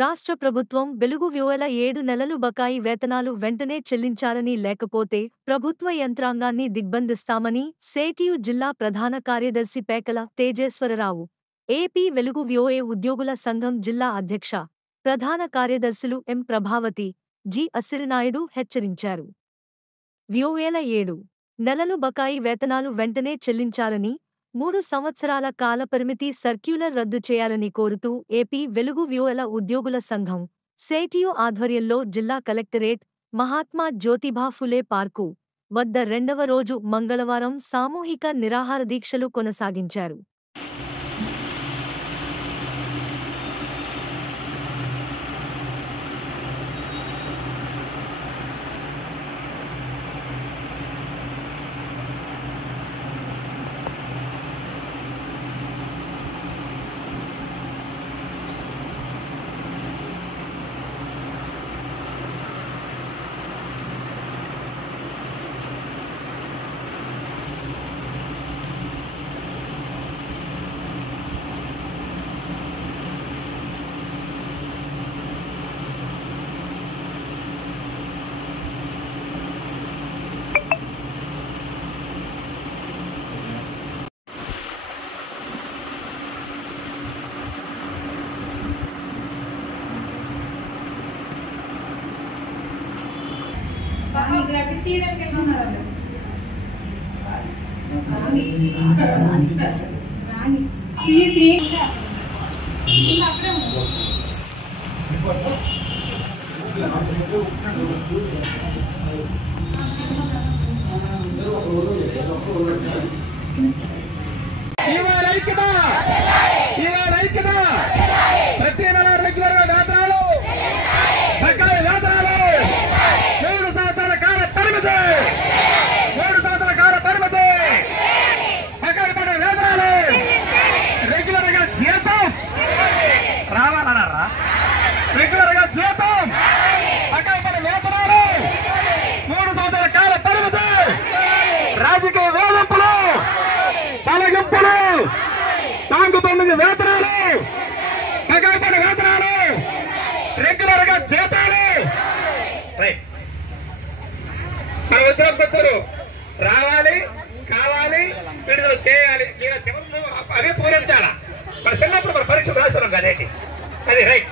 రాష్ట్ర ప్రభుత్వం వెలుగు వ్యూహల 7 నెలలు బకాయి వేతనాలు వెంటనే చెల్లించాలని లేకపోతే ప్రభుత్వ యంత్రాంగాన్ని దిగ్బంధిస్తామని సేటియు జిల్లా ప్రధాన కార్యదర్శి పేకల తేజేశ్వరరావు, ఏపీ వెలుగు వ్యూహ ఉద్యోగుల సంఘం జిల్లా అధ్యక్ష, ప్రధాన కార్యదర్శులు ఎం ప్రభావతి, జి అసిరినాయుడు హెచ్చరించారు. వ్యూహల 7 నెలలు బకాయి వేతనాలు వెంటనే చెల్లించాలని, 3 సంవత్సరాల కాలపరిమితి సర్క్యులర్ రద్దు చేయాలని కోరుతూ ఏపీ వెలుగు వ్యూహల ఉద్యోగుల సంఘం, సేటియు ఆధ్వర్యంలో జిల్లా కలెక్టరేట్, మహాత్మా జ్యోతిబా ఫులే పార్కు వద్ద 2వ రోజు మంగళవారం సామూహిక నిరాహార దీక్షలు కొనసాగించారు. ప్రతి నెల రెగ్యులర్ గా వేతనాలు, బకాయి వేతనాలు, 3 సంవత్సరాల కాల పరిమితి, 3 సంవత్సరాల కాల పరిమితి, బకాయి పడే వేతనాలు, రెగ్యులర్ గా జీతం రావాలన్నారా? రెగ్యులర్ గా జీతం, బకాయి పడే వేతనాలు, 3 సంవత్సరాల కాల పరిమితి, రాజకీయ వేధింపులు, తొలగింపులు, టాంగు బంధు వేతనాలు, బకాయి పడే వేతనాలు, రెగ్యులర్ గా జీతాలు. మన ఉద్యోగస్తులు రావాలి, కావాలి, విడుదల చేయాలి. మీరు అవే పూరించాలా? మన చిన్నప్పుడు మన పరీక్షలు రాస్తున్నాం కదేంటి, అది రైట్.